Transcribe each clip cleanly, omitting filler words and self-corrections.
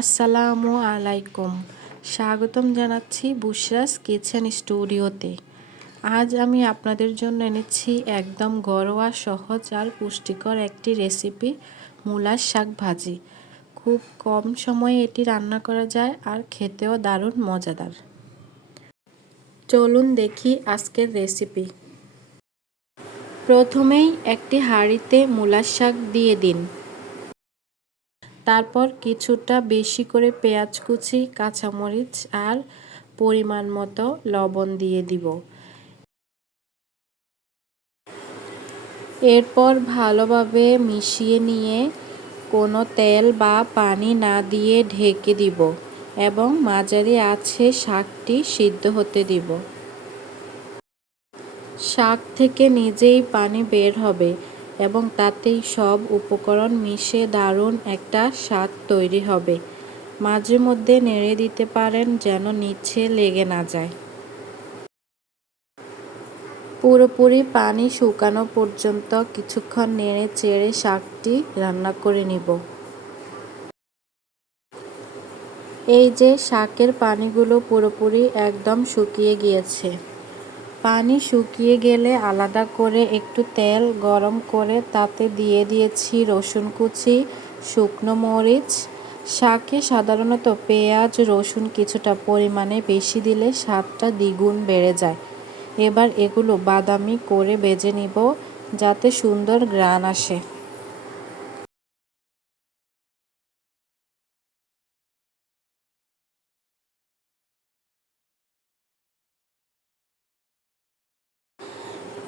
আসসালামু আলাইকুম। স্বাগতম জানাচ্ছি বুশরাস কিচেন স্টুডিওতে। আজ আমি আপনাদের জন্য এনেছি একদম ঘরোয়া, সহজ আর পুষ্টিকর একটি রেসিপি, মূলার শাক ভাজি। খুব কম সময়ে এটি রান্না করা যায় আর খেতেও দারুণ মজাদার। চলুন দেখি আজকের রেসিপি। প্রথমেই একটি হাঁড়িতে মূলার শাক দিয়ে দিন। তারপর কিছুটা বেশি করে পেঁয়াজ কুচি, কাঁচামরিচ আর পরিমাণ মতো লবণ দিয়ে দিব। এরপর ভালোভাবে মিশিয়ে নিয়ে কোনো তেল বা পানি না দিয়ে ঢেকে দিব এবং মাঝারি আঁচে শাকটি সিদ্ধ হতে দিব। শাক থেকে নিজেই পানি বের হবে এবং তাতেই সব উপকরণ মিশে দারুণ একটা স্বাদ তৈরি হবে। মাঝে মধ্যে নেড়ে দিতে পারেন যেন নিচে লেগে না যায়। পুরোপুরি পানি শুকানো পর্যন্ত কিছুক্ষণ নেড়ে চেড়ে শাকটি রান্না করে নিব। এই যে শাকের পানিগুলো পুরোপুরি একদম শুকিয়ে গিয়েছে। পানি শুকিয়ে গেলে আলাদা করে একটু তেল গরম করে তাতে দিয়ে দিয়েছি রসুন কুচি, শুকনো মরিচ। শাকে সাধারণত পেঁয়াজ, রসুন কিছুটা পরিমাণে বেশি দিলে স্বাদটা দ্বিগুণ বেড়ে যায়। এবার এগুলো বাদামি করে ভেজে নিব যাতে সুন্দর ঘ্রাণ আসে।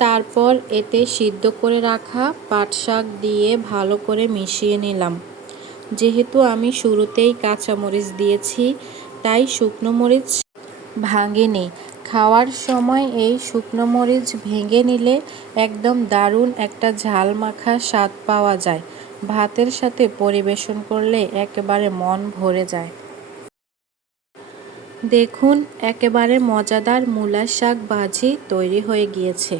তারপর এতে সিদ্ধ করে রাখা পাট শাক দিয়ে ভালো করে মিশিয়ে নিলাম। যেহেতু আমি শুরুতেই কাঁচামরিচ দিয়েছি তাই শুকনো মরিচ ভাঙিনি। খাওয়ার সময় এই শুকনো মরিচ ভেঙে নিলে একদম দারুণ একটা ঝাল মাখা স্বাদ পাওয়া যায়। ভাতের সাথে পরিবেশন করলে একেবারে মন ভরে যায়। দেখুন, একেবারে মজাদার মূলার শাক ভাজি তৈরি হয়ে গিয়েছে।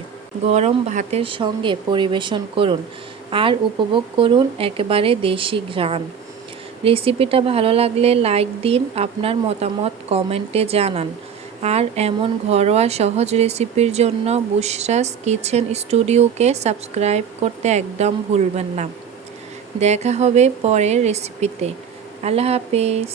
গরম ভাতের সঙ্গে পরিবেশন করুন আর উপভোগ করুন একেবারে দেশি ঘ্রাণ। রেসিপিটা ভালো লাগলে লাইক দিন, আপনার মতামত কমেন্টে জানান। আর এমন ঘরোয়া সহজ রেসিপির জন্য বুশরাস কিচেন স্টুডিওকে সাবস্ক্রাইব করতে একদম ভুলবেন না। দেখা হবে পরের রেসিপিতে। আল্লাহ হাফেজ।